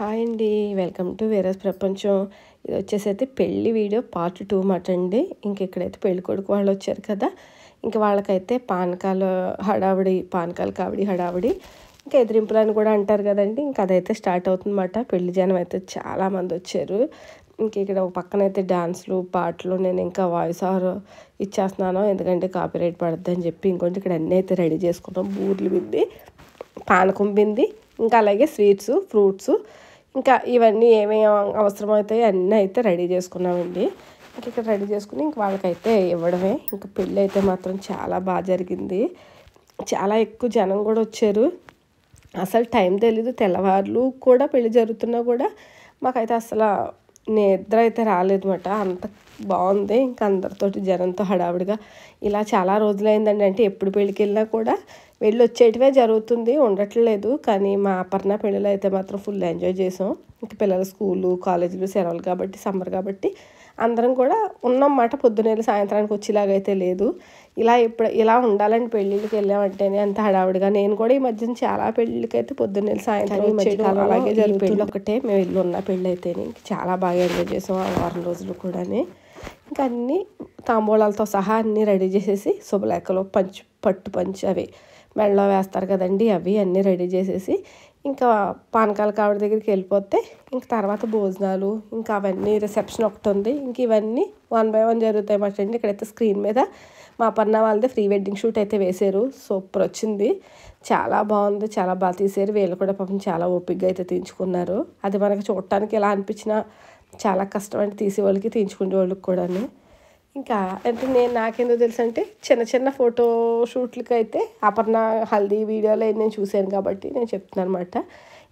Hi అండి, welcome to వేరస్ ప్రపంచం. ఇది వచ్చేసి పెళ్లి వీడియో పార్ట్ 2 మాట అండి. ఇంక ఇక్కడైతే పెళ్లి కొడుకు వాళ్ళు వచ్చారు కదా, ఇంక వాళ్ళకైతే పానకాల హడావిడి, పానకాల కావిడి హడావిడి, ఇంకా ఎదిరింపులని కూడా అంటారు కదండి. ఇంక అదైతే స్టార్ట్ అవుతుందన్నమాట. పెళ్లి జనం అయితే చాలామంది వచ్చారు. ఇంక ఇక్కడ ఒక పక్కన అయితే డాన్స్లు పాటలు, నేను ఇంకా వాయిస్ ఓవర్ ఇచ్చేస్తున్నాను ఎందుకంటే కాపీరైట్ పడుద్ది అని చెప్పి. ఇంకొంచెం ఇక్కడ అన్నీ అయితే రెడీ చేసుకున్నాం. బూర్లు బింది, పానకం బింది, ఇంకా అలాగే స్వీట్స్, ఫ్రూట్స్, ఇంకా ఇవన్నీ ఏమేమి అవసరమవుతాయి అన్నీ అయితే రెడీ చేసుకున్నామండి. ఇంక ఇక్కడ రెడీ చేసుకుని ఇంక వాళ్ళకైతే ఇవ్వడమే. ఇంకా పెళ్ళి అయితే మాత్రం చాలా బాగా జరిగింది. చాలా ఎక్కువ జనం కూడా వచ్చారు. అసలు టైం తెలీదు. తెల్లవారులు కూడా పెళ్ళి జరుగుతున్నా కూడా మాకైతే అసలు నిద్ర అయితే రాలేదు అన్నమాట. అంత బాగుంది. ఇంకా అందరితోటి జనంతో హడావుడిగా ఇలా చాలా రోజులైందండి. అంటే ఎప్పుడు పెళ్ళికి వెళ్ళినా కూడా వెళ్ళి వచ్చేటివే జరుగుతుంది, ఉండట్లేదు. కానీ మా అపర్ణ పెళ్ళిలో అయితే మాత్రం ఫుల్ ఎంజాయ్ చేసాం. ఇంక పిల్లల స్కూలు కాలేజీలు సెలవులు కాబట్టి, సమ్మర్ కాబట్టి అందరం కూడా ఉన్నమాట. పొద్దునేళ్ళు సాయంత్రానికి వచ్చేలాగైతే లేదు. ఇలా ఉండాలని పెళ్ళిళ్ళకి వెళ్ళామంటేనే అంత హడావుడిగా. నేను కూడా ఈ మధ్యన చాలా పెళ్ళిళ్ళకి అయితే పొద్దున్నేళ్ళు సాయంత్రం వచ్చేయడం అలాగే జరుగుతుంది. పెళ్ళి ఒకటే మేము వెళ్ళి ఉన్న పెళ్ళి అయితేనే ఇంక చాలా బాగా ఎంజాయ్ చేసాం ఆ వారం రోజులు కూడా. ఇంకా అన్నీ తాంబూలాలతో సహా అన్నీ రెడీ చేసేసి, శుభలేఖలు, పట్టు పంచి అవి మెడలో వేస్తారు కదండి, అవి అన్నీ రెడీ చేసేసి ఇంకా పానకాల కావిడ దగ్గరికి వెళ్ళిపోతే ఇంక తర్వాత భోజనాలు, ఇంకా అవన్నీ రిసెప్షన్ ఒకటి ఉంది. ఇంక ఇవన్నీ 1 by 1 జరుగుతాయి అన్నమాట అండి. ఇక్కడైతే స్క్రీన్ మీద మా అపర్ణ వాళ్ళది ప్రీ వెడ్డింగ్ షూట్ అయితే వేశారు. సూపర్ వచ్చింది, చాలా బాగుంది, చాలా బాగా తీసారు. వీళ్ళు కూడా పాపం చాలా ఓపికగా అయితే తీయించుకున్నారు. అది మనకు చూడటానికి ఎలా అనిపించినా చాలా కష్టం అంటే తీసే వాళ్ళకి, తీయించుకునే వాళ్ళకి కూడా. ఇంకా అంటే నాకెందుకు తెలుసు అంటే చిన్న చిన్న ఫోటో షూట్లకి అయితే అపర్ణ హల్దీ వీడియోలో నేను చూశాను కాబట్టి నేను చెప్తున్నాను అనమాట.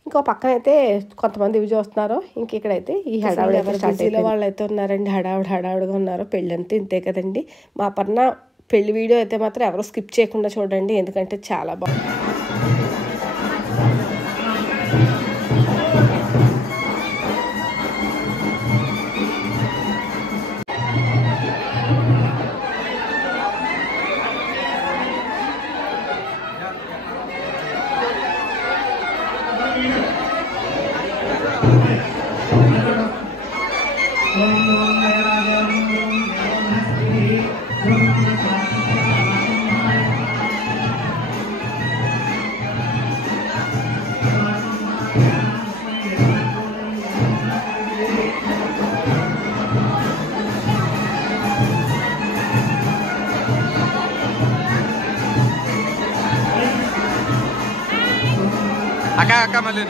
ఇంకో పక్కన అయితే కొంతమంది ఇవి చూస్తున్నారు. ఇంక ఇక్కడైతే ఈ హడావిడి బిజీలో వాళ్ళు అయితే ఉన్నారండి. హడావిడిగా ఉన్నారు. పెళ్ళి అంతా ఇంతే కదండి. మా అపర్ణ పెళ్లి వీడియో అయితే మాత్రం ఎవరో స్కిప్ చేయకుండా చూడండి, ఎందుకంటే చాలా బాగుంది. అక్క మళ్ళీ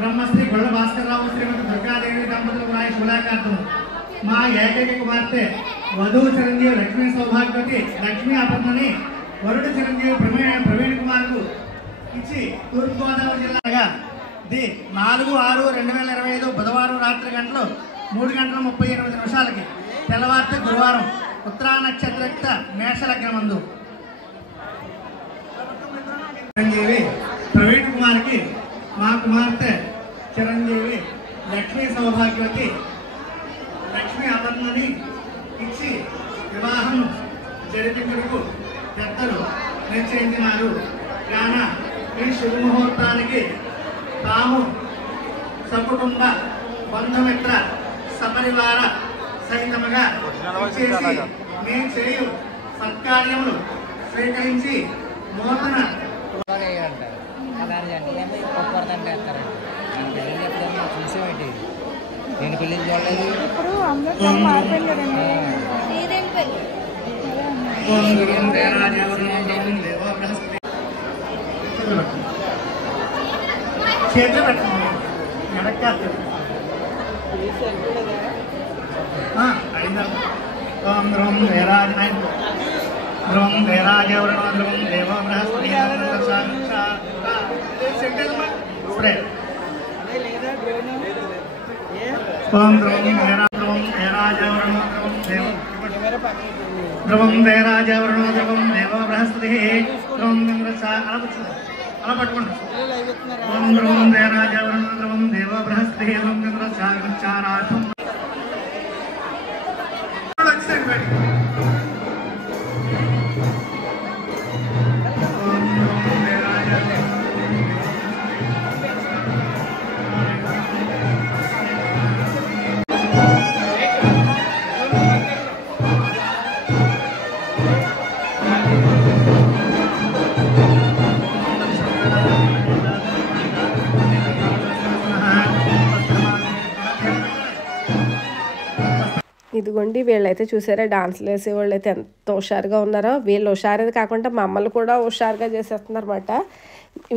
బ్రహ్మశ్రీ గొల్ల భాస్కర్రావు శ్రీమతి దుర్గాదేవి దంపతులకు రాయి శుభాకాంక్షలు. మా ఏకైక కుమార్తె వధువు చిరంజీవి లక్ష్మీ సౌభాగ్యవతి లక్ష్మీ అపర్ణని వరుడు చిరంజీవి ప్రవీణ్ కుమార్కు ఇచ్చి తూర్పుగోదావరి జిల్లాగా 4/6/2025 బుధవారం రాత్రి 3:38 తెల్లవారితే గురువారం ఉత్తరా నక్షత్రయుక్త మేషలగ్నమందు చిరంజీవి ప్రవీణ్ కుమార్కి మా కుమార్తె చిరంజీవి లక్ష్మీ సౌభాగ్యవతి లక్ష్మీ అపర్ణని ఇచ్చి వివాహం జరిపించుటకు పెద్దలు నిశ్చయించినారు. కాన ఈ శుభముహూర్తానికి తాము సకుటుంబ బంధుమిత్ర సపరివార సహితముగా చేసి మేము చేయు సత్కార్యములు స్వీకరించి నూతన కొబ్బరి దండ వేస్తారండి. నేను పెళ్లి చూడలేదు. ఇప్పుడు అందరూ చాలా మారిపోయింది కదండి. చేతులు పెట్టండి ఎడక్కాదు ఓం ద్రోం వేరాజ్ ద్రోం వేరాజవరణో ద్రోం దేవో బృహస్పతి ఓం ద్రోం వేరాజవరణో ద్రోం వేరాజవరణో ద్రోం దేవో బృహస్పతి ద్రోం అలా పట్టుకోండి. ఓం ద్రోం వేరాజవరణో ద్రోం దేవో బృహస్పతి ద్రోం చారాఠం ఇదిగోండి వీళ్ళైతే చూసారా డాన్స్లు వేసే వాళ్ళు అయితే ఎంత హుషారుగా ఉన్నారో. వీళ్ళు హుషారేది కాకుండా మమ్మల్ని కూడా హుషారుగా చేసేస్తున్నారు అనమాట.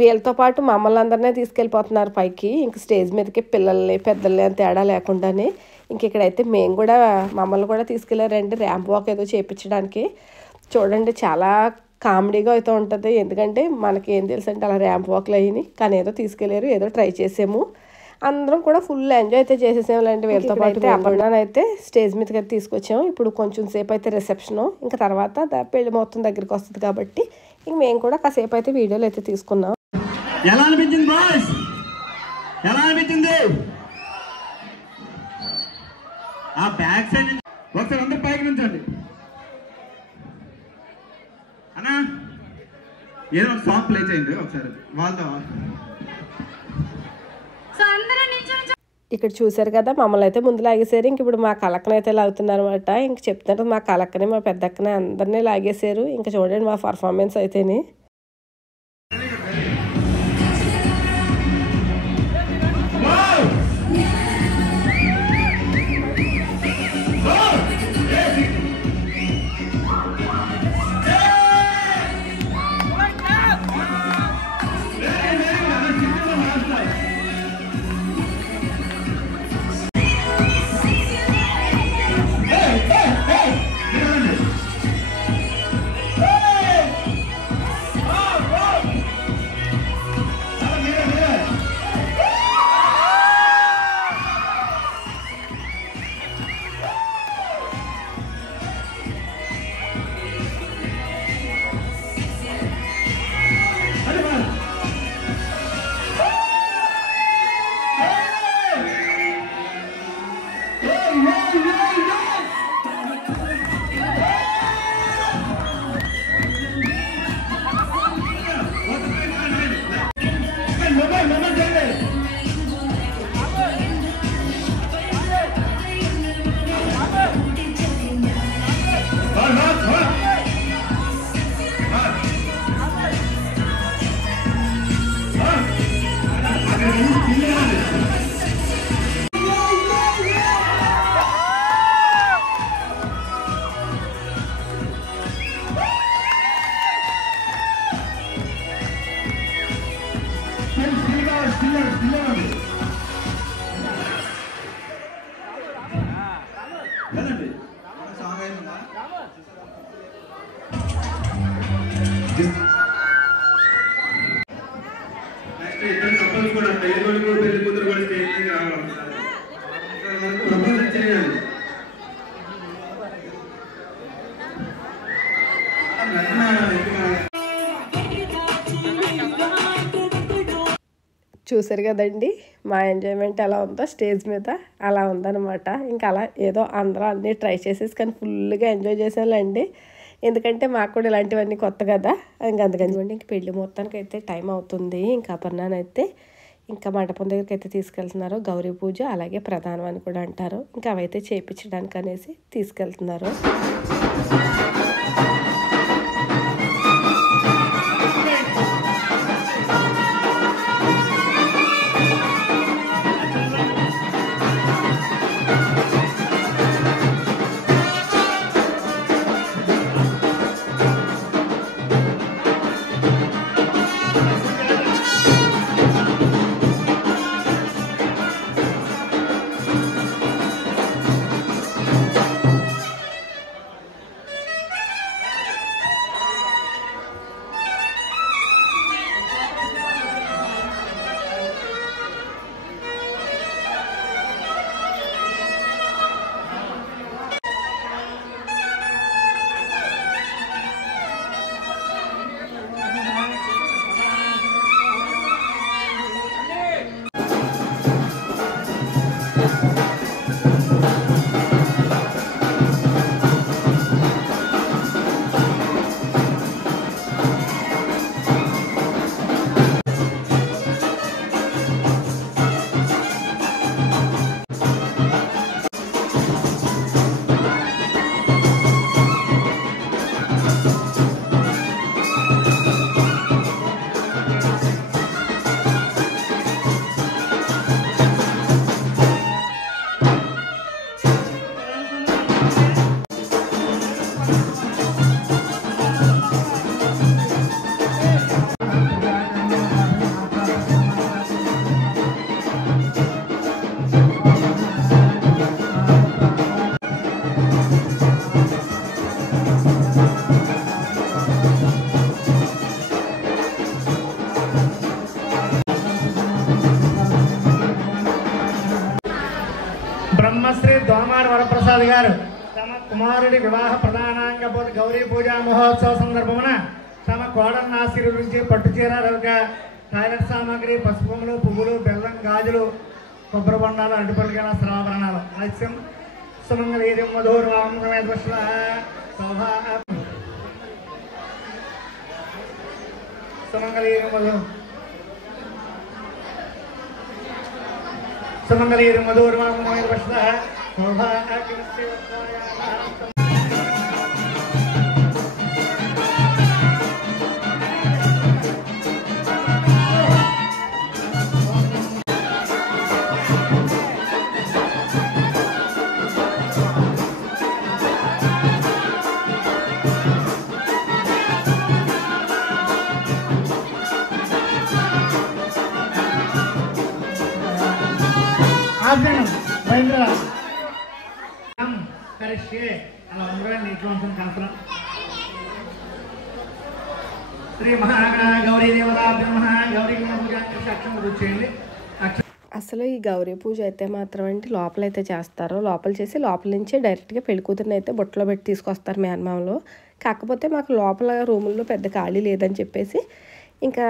వీళ్ళతో పాటు మమ్మల్ని అందరినీ తీసుకెళ్ళిపోతున్నారు పైకి. ఇంక స్టేజ్ మీదకి పిల్లల్ని పెద్దల్ని అని తేడా లేకుండానే. ఇంక ఇక్కడైతే మేము కూడా మమ్మల్ని కూడా తీసుకెళ్ళారండి ర్యాంప్ వాక్ ఏదో చేయించడానికి. చూడండి చాలా కామెడీగా అయితే ఉంటుంది. ఎందుకంటే మనకి ఏం తెలుసు అంటే అలా ర్యాంప్ వాక్లు అయ్యి, కానీ ఏదో తీసుకెళ్ళారు, ఏదో ట్రై చేసాము. అందరం కూడా ఫుల్ ఎంజాయ్ అయితే చేసేసాములేండి వీళ్ళతో పాటు. అపర్ణానైతే స్టేజ్ మీదకి అయితే తీసుకొచ్చాము. ఇప్పుడు కొంచెం సేపు అయితే రిసెప్షను, ఇంకా తర్వాత పెళ్లి మొత్తం దగ్గరికి వస్తుంది కాబట్టి ఇంక మేము కూడా కాసేపు అయితే వీడియోలు అయితే తీసుకున్నాం. ఎలా అనిపించింది బాయ్స్? ఎలా అనిపించింది? ఆ బ్యాక్ సైడ్ ఒకసారి అందరు పైకి నుంచండి అన్నా. ఏదో ఒక సాంగ్ ప్లే చేయండి ఒకసారి వాళ్ళతో. ఇక్కడ చూసారు కదా మమ్మల్ని అయితే ముందు లాగేశారు. ఇంక ఇప్పుడు మా కలక్కన అయితే లాగుతున్నారు అనమాట. ఇంక చెప్తున్నారు మా కలక్కని మా పెద్దక్కని అందరినీ లాగేశారు. ఇంకా చూడండి మా పర్ఫార్మెన్స్ అయితేనే. చూసారు కదండి మా ఎంజాయ్మెంట్ ఎలా ఉందో స్టేజ్ మీద అలా ఉందన్నమాట. ఇంకా అలా ఏదో అందరూ అన్నీ ట్రై చేసేసి కానీ ఫుల్గా ఎంజాయ్ చేసేవాళ్ళండి. ఎందుకంటే మాకు కూడా ఇలాంటివన్నీ కొత్త కదా. ఇంకా అందుకని ఇంక పెళ్లి మొత్తానికి అయితే టైం అవుతుంది. ఇంకా అపర్ణానైతే ఇంకా మండపం దగ్గరికి అయితే తీసుకెళ్తున్నారు. గౌరీ పూజ అలాగే ప్రధానం అని కూడా అంటారు. ఇంకా అవైతే చేయించడానికి అనేసి తీసుకెళ్తున్నారు. బ్రహ్మశ్రీ దోమార్ వరప్రసాద్ గారు తమ కుమారుడి వివాహ ప్రధానాంగ గౌరీ పూజా మహోత్సవ సందర్భమున తమ కోడలను ఆశీర్వదించి పట్టుచీర రవిక టాయిలెట్ సామాగ్రి పసుపుములు పువ్వులు బెల్లం గాజులు కొబ్బరి బొండాలు అడ్డుపల్లిగా శ్రావరణాలు హాస్యం సుమంగళీర్యం మధుర్వాంగ సుమంగళీర్యం మధు సుమంగళీర్యం మధుర్వాంగ శోభా అలా ఉండగా నీకు ఉంటుంది కాంతరం శ్రీ మహాగౌరీ దేవతాభ్య మహాగౌరీ పూజ అక్షరం కూర్చేయండి. అసలు ఈ గౌరీ పూజ అయితే మాత్రం అంటే లోపలైతే చేస్తారు. లోపల చేసి లోపల నుంచే డైరెక్ట్గా పెళ్లి కూతురుని అయితే బుట్టలో పెట్టి తీసుకొస్తారు మేనమామలో. కాకపోతే మాకు లోపల రూముల్లో పెద్ద ఖాళీ లేదని చెప్పేసి ఇంకా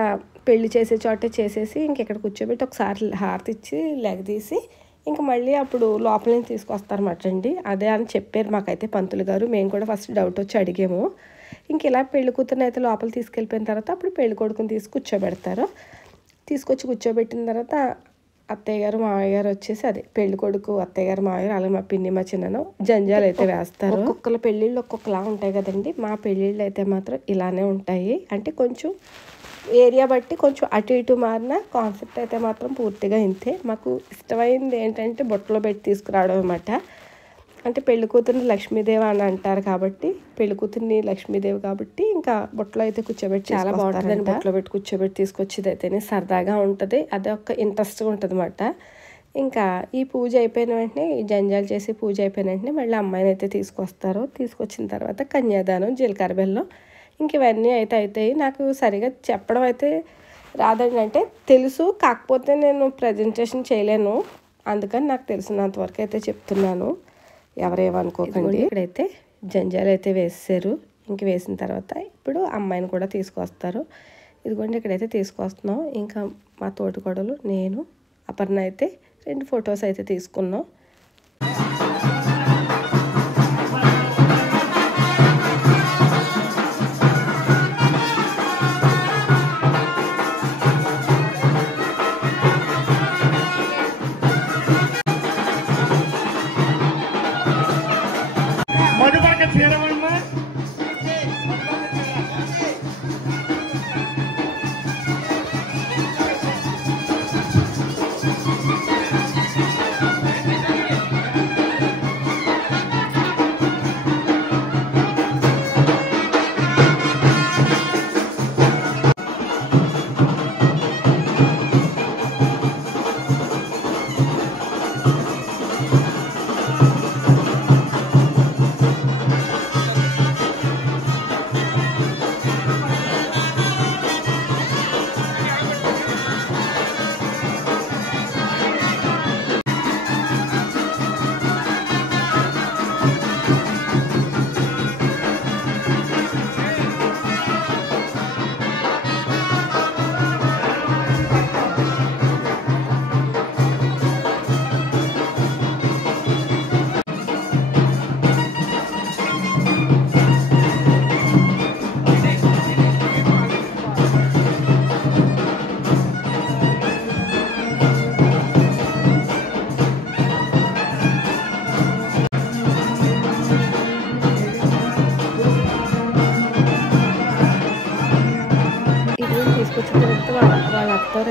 పెళ్లి చేసే చోటే చేసేసి ఇక్కడ కూర్చోబెట్టి ఒకసారి హారతి ఇచ్చి లెగదీసి ఇంకా మళ్ళీ అప్పుడు లోపల నుంచి తీసుకొస్తారన్నమాట అండి. అదే అని చెప్పారు మాకైతే పంతులు గారు. మేము కూడా ఫస్ట్ డౌట్ వచ్చి అడిగాము. ఇలా పెళ్లి కూతురుని అయితే లోపల తీసుకెళ్ళిపోయిన తర్వాత అప్పుడు పెళ్లి కొడుకుని కూర్చోబెడతారు. తీసుకొచ్చి కూర్చోబెట్టిన తర్వాత అత్తయ్య గారు మామయ్య గారు వచ్చేసి అదే పెళ్లి కొడుకు అత్తయ్య గారు మామయ్య గారు అలాగే మా పిన్ని మా చిన్నను జంజాలు అయితే వేస్తారు. ఒక్కొక్కల పెళ్ళిళ్ళు ఒక్కొక్కలా ఉంటాయి కదండి. మా పెళ్ళిళ్ళు అయితే మాత్రం ఇలానే ఉంటాయి. అంటే కొంచెం ఏరియా బట్టి కొంచెం అటు ఇటు మారిన కాన్సెప్ట్ అయితే మాత్రం పూర్తిగా ఇంతే. మాకు ఇష్టమైంది ఏంటంటే బొట్టలో పెట్టి తీసుకురావడం అన్నమాట. అంటే పెళ్లి కూతురిని లక్ష్మీదేవి అని అంటారు కాబట్టి పెళ్లి కూతురిని లక్ష్మీదేవి కాబట్టి ఇంకా బొట్టలో అయితే కూర్చోబెట్టి చాలా బాగుంటుందండి. బొట్టలో పెట్టి కూర్చోబెట్టి తీసుకొచ్చేది అయితేనే సరదాగా ఉంటుంది. అది ఒక ఇంట్రెస్ట్గా ఉంటుంది అన్నమాట. ఇంకా ఈ పూజ అయిపోయిన వెంటనే ఈ జంజాలు చేసి పూజ అయిపోయిన వెంటనే మళ్ళీ అమ్మాయిని అయితే తీసుకొస్తారు. తీసుకొచ్చిన తర్వాత కన్యాదానం జీలకర్ర బెల్లం ఇవన్నీ అయితే అవుతాయి. నాకు సరిగా చెప్పడం అయితే రాదండి. అంటే తెలుసు, కాకపోతే నేను ప్రజెంటేషన్ చేయలేను. అందుకని నాకు తెలిసినంతవరకు అయితే చెప్తున్నాను, ఎవరేమనుకోకండి. ఇక్కడైతే జంజాలు అయితే వేసారు. వేసిన తర్వాత ఇప్పుడు అమ్మాయిని కూడా తీసుకొస్తారు. ఇదిగోండి ఇక్కడైతే తీసుకొస్తున్నాం. ఇంకా మా తోటికోడలు నేను అపర్ణ అయితే 2 ఫొటోస్ అయితే తీసుకున్నాం.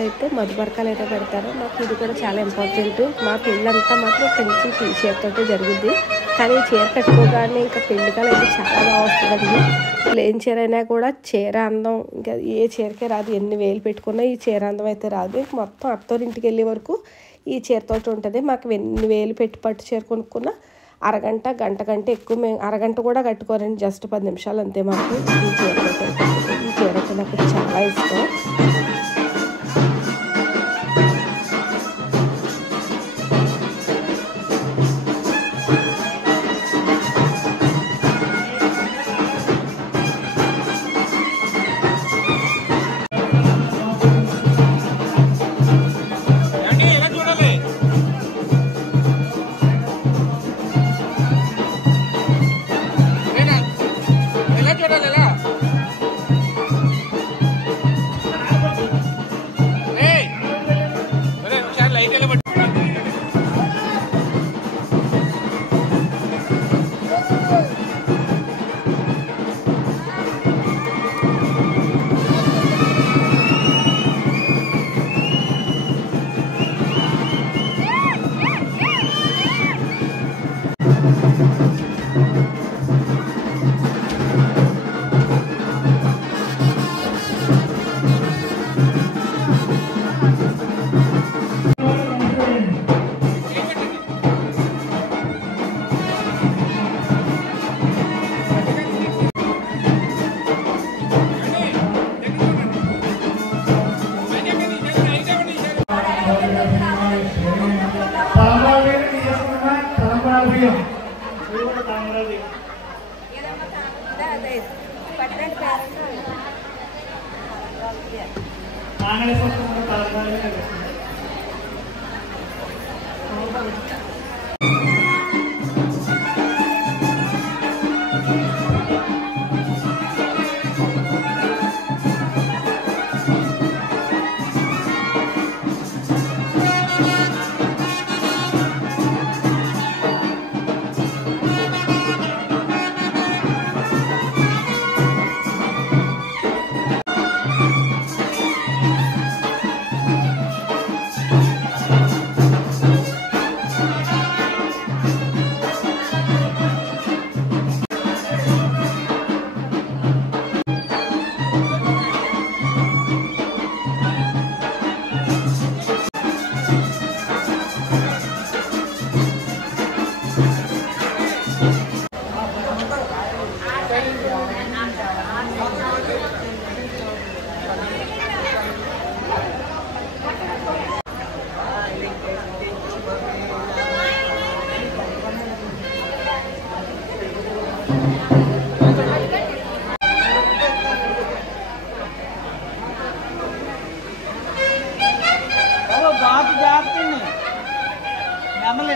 అయితే మధుపరకాలు అయితే పెడతారు. మాకు ఇది కూడా చాలా ఇంపార్టెంట్. మా పెళ్ళంతా మాత్రం కంచి చీరతో జరుగుద్ది. కానీ ఈ చీర కట్టుకోగానే ఇంకా పెళ్లికాలు అయితే చాలా బాగా వస్తుందండి. ప్లేన్ చీర అయినా కూడా చీర అందం ఇంకా ఏ చీరకే రాదు. ఎన్ని వేలు పెట్టుకున్నా ఈ చీర అందం అయితే రాదు. మొత్తం అత్తోరింటికి వెళ్ళే వరకు ఈ చీరతోటి ఉంటుంది. మాకు ఎన్ని వేలు పెట్టి పట్టు చీర కొనుక్కున్నా అరగంట గంట కంటే ఎక్కువ మేము అరగంట కూడా కట్టుకోరండి. జస్ట్ 10 నిమిషాలు అంతే మాకు ఈ చీరతో. ఈ చీర అయితే నాకు చాలా ఇష్టం. మంగళసూత్రములు తలదారిగా కలుగుతుంది.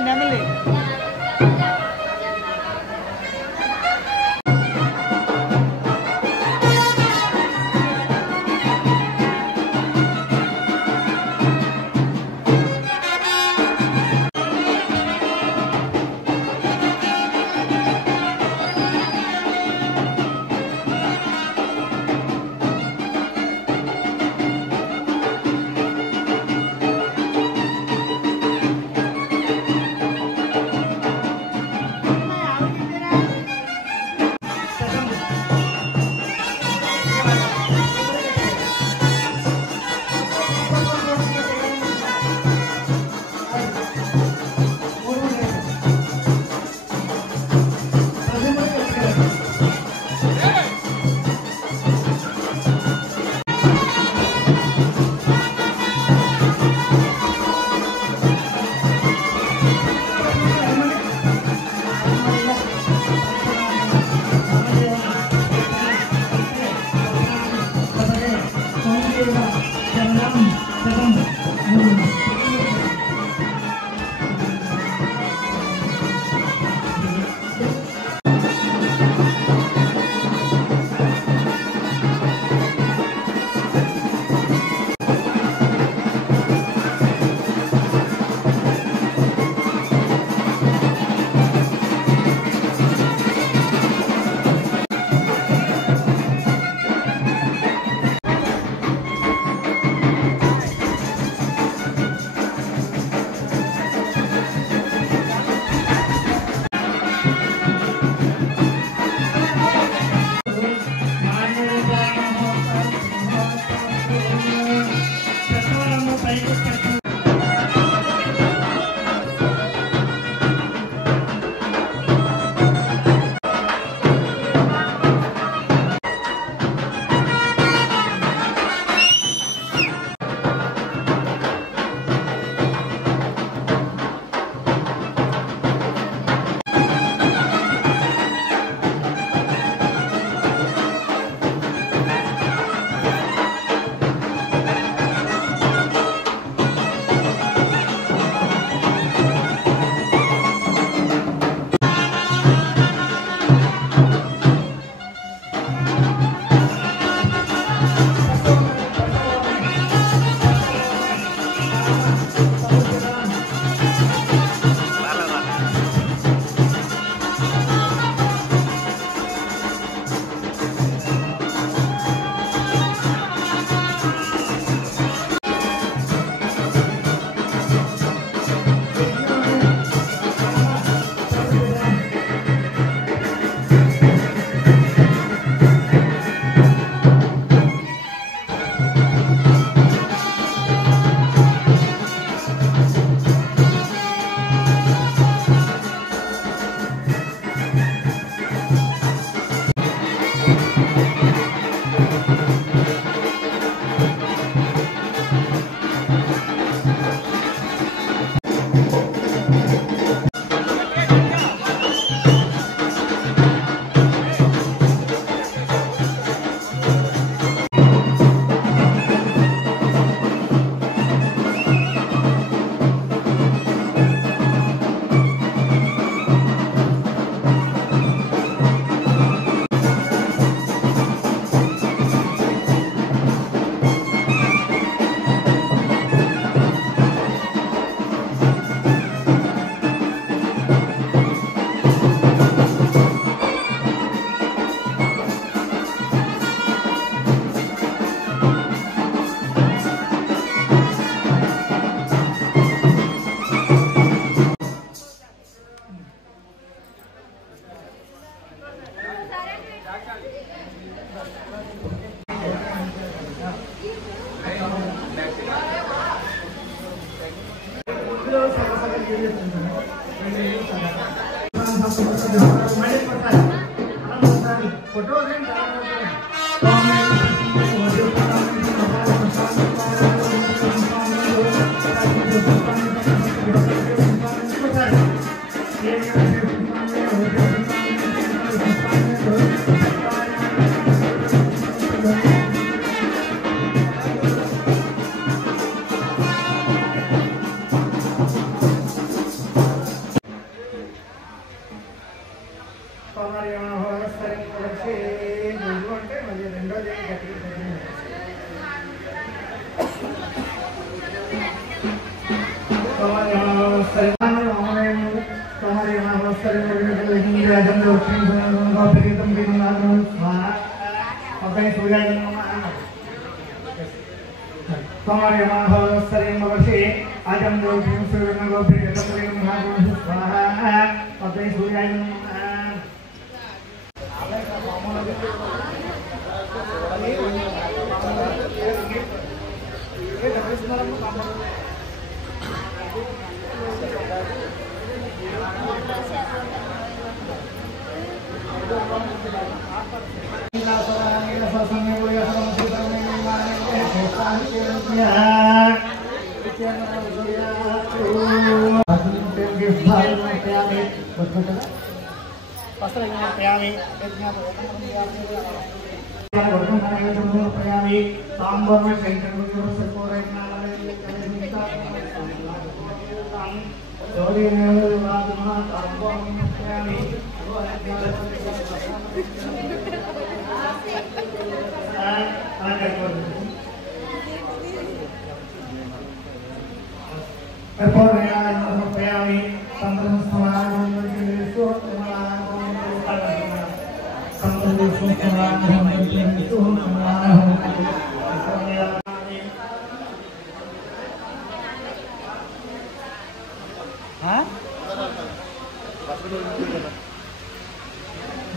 నెమలి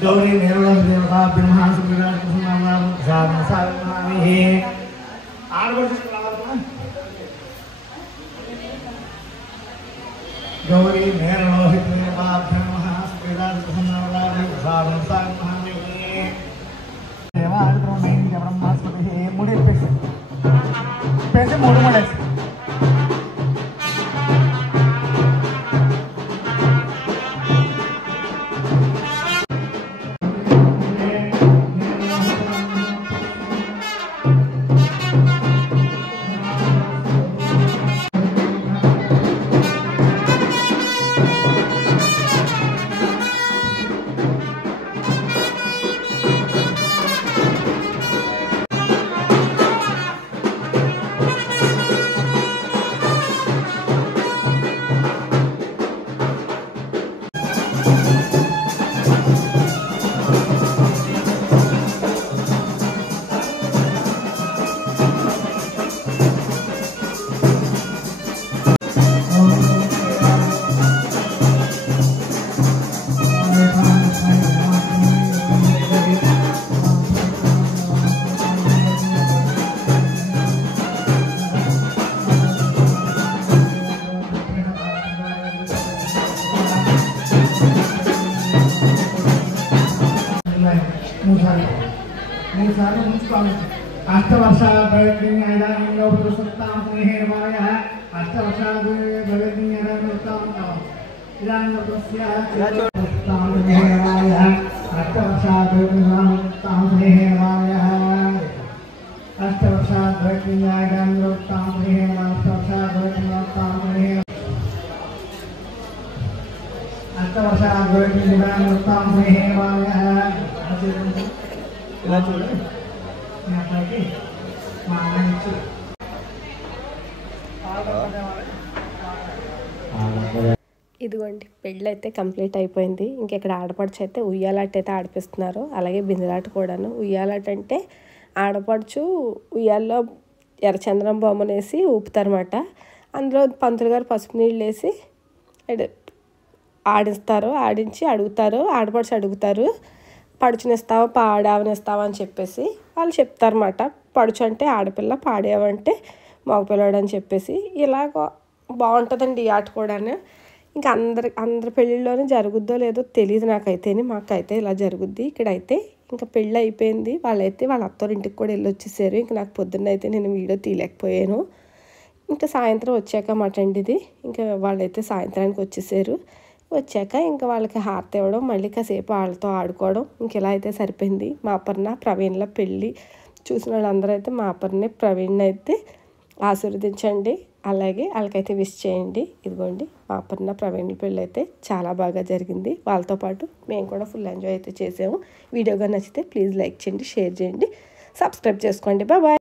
गौरी निर्मल देवता ब्रह्मा सुविराट सुनाम साधन साधनामि गौरी निर्मल देवता ब्रह्मा सुविराट सुनाम साधन साधनामि देवार्द्र नैन ब्रह्मास्पति मुड़ी पैसे मूड मुड़े ఇదిగోండి పెళ్ళి అయితే కంప్లీట్ అయిపోయింది. ఇంకెక్కడ ఆడపడుచు అయితే ఉయ్యాలాట అయితే ఆడిపిస్తున్నారు. అలాగే బిందెలాట కూడాను. ఉయ్యాలాట అంటే ఆడపడుచు ఉయ్యాల్లో ఎర్రచంద్రం బొమ్మనేసి ఊపుతారన్నమాట. అందులో పంతులు గారు పసుపు నీళ్ళు వేసి ఆడిస్తారు. ఆడించి అడుగుతారు, ఆడపడుచు అడుగుతారు పడుచునిస్తావా పాడావనిస్తావా అని చెప్పేసి వాళ్ళు చెప్తారన్నమాట. పడుచు అంటే ఆడపిల్ల, పాడేవంటే మగపిల్లాడు అని చెప్పేసి ఇలాగ బాగుంటుందండి ఈ ఆట కూడా. ఇంకా అందరి పెళ్ళిళ్ళలోనే జరుగుద్దో లేదో తెలియదు నాకైతే. మాకైతే ఇలా జరుగుద్ది. ఇక్కడైతే ఇంకా పెళ్ళి అయిపోయింది. వాళ్ళైతే వాళ్ళ అత్తోరింటికి కూడా వెళ్ళి వచ్చేసారు. ఇంకా నాకు పొద్దున్న అయితే నేను వీడియో తీయలేకపోయాను. ఇంకా సాయంత్రం వచ్చాక మాట అండి ఇది. ఇంకా వాళ్ళైతే సాయంత్రానికి వచ్చేసారు. వచ్చాక ఇంకా వాళ్ళకి హారతి ఇవ్వడం, మళ్ళీ కాసేపు వాళ్ళతో ఆడుకోవడం, ఇంక ఇలా అయితే సరిపోయింది. మా అపర్ణ ప్రవీణ్ల పెళ్ళి చూసిన వాళ్ళందరూ అయితే మా అపర్ణ ప్రవీణ్ అయితే ఆశీర్వదించండి, అలాగే వాళ్ళకైతే విష్ చేయండి. ఇదిగోండి మా అపర్ణ ప్రవీణ్ పెళ్ళి అయితే చాలా బాగా జరిగింది. వాళ్ళతో పాటు మేము కూడా ఫుల్ ఎంజాయ్ అయితే చేసాము. వీడియోగా నచ్చితే ప్లీజ్ లైక్ చేయండి, షేర్ చేయండి, సబ్స్క్రైబ్ చేసుకోండి. బాయ్.